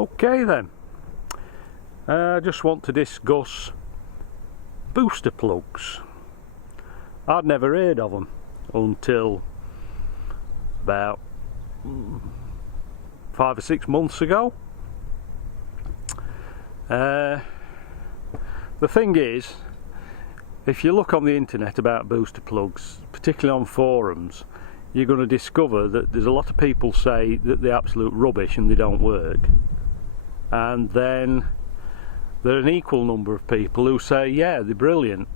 Okay then, I just want to discuss booster plugs. I'd never heard of them until about 5 or 6 months ago. The thing is, if you look on the internet about booster plugs, particularly on forums, you're going to discover that there's a lot of people say that they're absolute rubbish and they don't work, and then there are an equal number of people who say yeah, they're brilliant.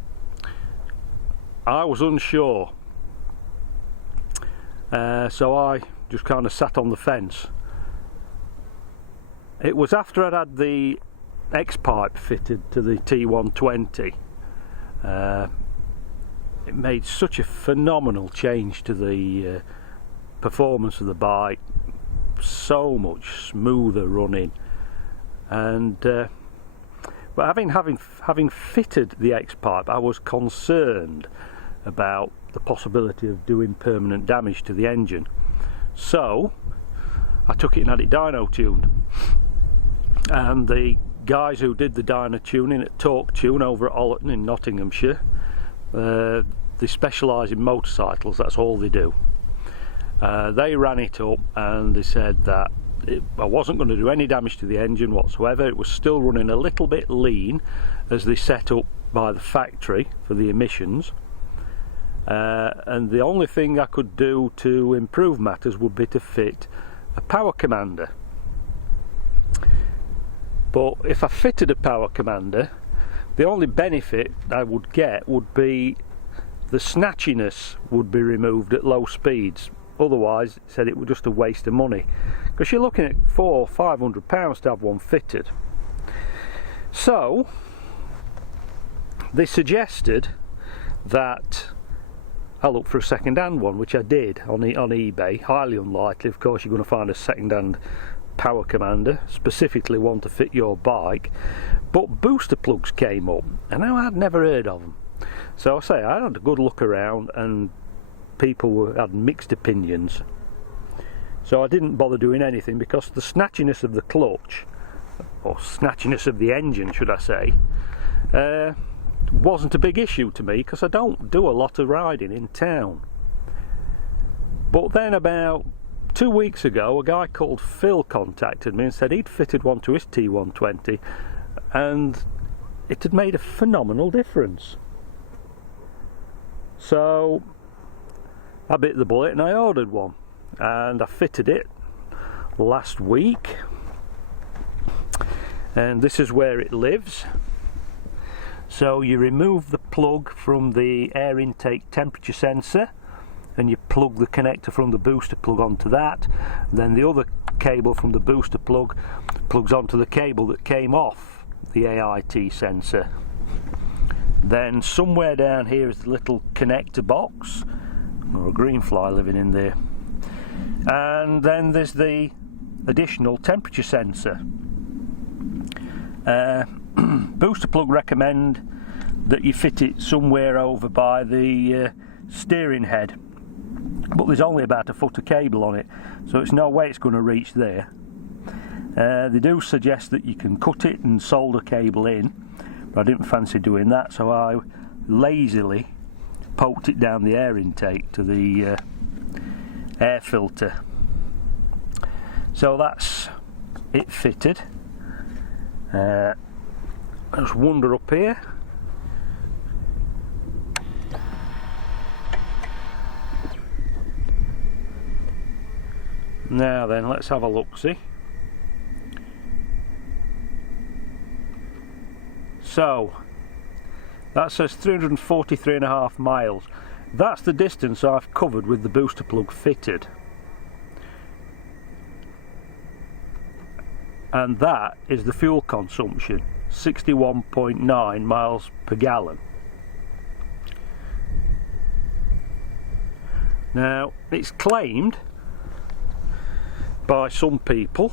I was unsure, so I just kind of sat on the fence. It was after I'd had the X-pipe fitted to the T120. It made such a phenomenal change to the performance of the bike, so much smoother running, and but having fitted the X-pipe, I was concerned about the possibility of doing permanent damage to the engine, so I took it and had it dyno tuned, and the guys who did the dyno tuning at Torque Tune over at Ollerton in Nottinghamshire, they specialise in motorcycles, that's all they do. They ran it up and they said that I wasn't going to do any damage to the engine whatsoever. It was still running a little bit lean as they set up by the factory for the emissions, and the only thing I could do to improve matters would be to fit a power commander. But if I fitted a power commander, the only benefit I would get would be the snatchiness would be removed at low speeds. Otherwise, it said it was just a waste of money, because you're looking at £400 or £500 to have one fitted. So they suggested that I look for a second-hand one, which I did on eBay. Highly unlikely, of course, you're going to find a second-hand power commander, specifically one to fit your bike. But booster plugs came up, and I had never heard of them. So I had a good look around, and people had mixed opinions. So I didn't bother doing anything, because the snatchiness of the clutch, or snatchiness of the engine should I say, wasn't a big issue to me, because I don't do a lot of riding in town. But then about 2 weeks ago, a guy called Phil contacted me and said he'd fitted one to his T120 and it had made a phenomenal difference. So I bit the bullet and I ordered one, and I fitted it last week, and this is where it lives. So you remove the plug from the air intake temperature sensor and you plug the connector from the booster plug onto that. Then the other cable from the booster plug plugs onto the cable that came off the AIT sensor. Then somewhere down here is the little connector box, or a green fly living in there, and then there's the additional temperature sensor. Booster plug recommend that you fit it somewhere over by the steering head, but there's only about a foot of cable on it, so it's no way it's going to reach there. They do suggest that you can cut it and solder cable in, but I didn't fancy doing that, so I lazily poked it down the air intake to the air filter. So that's it fitted. Let's wander up here. Now then, let's have a look-see. So that says 343.5 miles. That's the distance I've covered with the booster plug fitted, and that is the fuel consumption, 61.9 miles per gallon. Now it's claimed by some people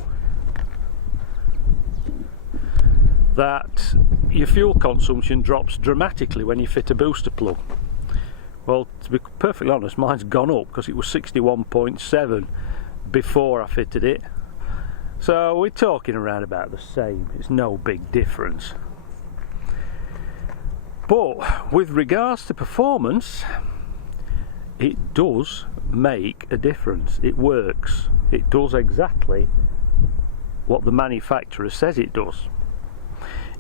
that your fuel consumption drops dramatically when you fit a booster plug. Well, to be perfectly honest, mine's gone up, because it was 61.7 before I fitted it, So we're talking around about the same. It's no big difference. But with regards to performance, it does make a difference. It works. It does exactly what the manufacturer says it does.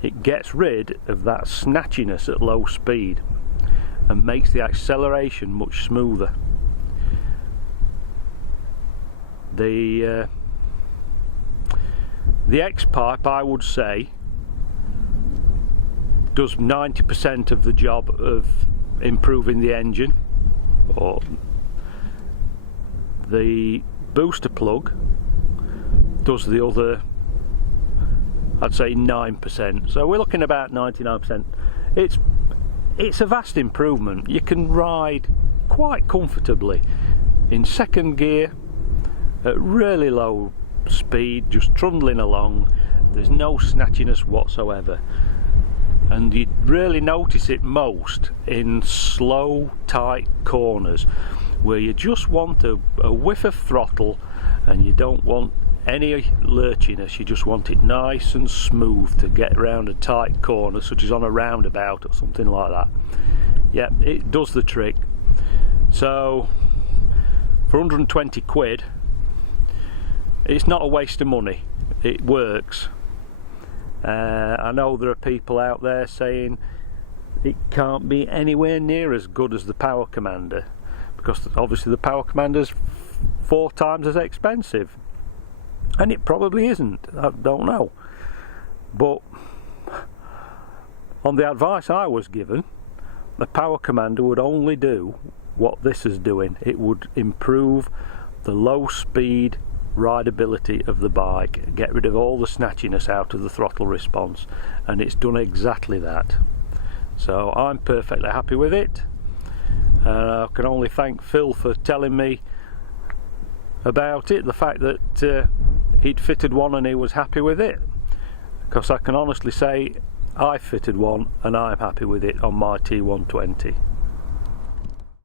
It gets rid of that snatchiness at low speed and makes the acceleration much smoother. The X-Pipe, I would say, does 90% of the job of improving the engine. Or the booster plug does the other, I'd say 9%. So we're looking about 99%. It's a vast improvement. You can ride quite comfortably in second gear at really low speed, just trundling along. There's no snatchiness whatsoever, and you really notice it most in slow, tight corners where you just want a whiff of throttle and you don't want any lurchiness. You just want it nice and smooth to get around a tight corner, such as on a roundabout or something like that. Yeah, it does the trick. So for 120 quid, it's not a waste of money. It works. I know there are people out there saying it can't be anywhere near as good as the Power Commander, because obviously the Power Commander's 4 times as expensive, and it probably isn't. I don't know, but on the advice I was given, the Power Commander would only do what this is doing. It would improve the low speed rideability of the bike, get rid of all the snatchiness out of the throttle response, and it's done exactly that. So I'm perfectly happy with it. I can only thank Phil for telling me about it, the fact that he'd fitted one and he was happy with it, because I can honestly say I fitted one and I'm happy with it on my T120.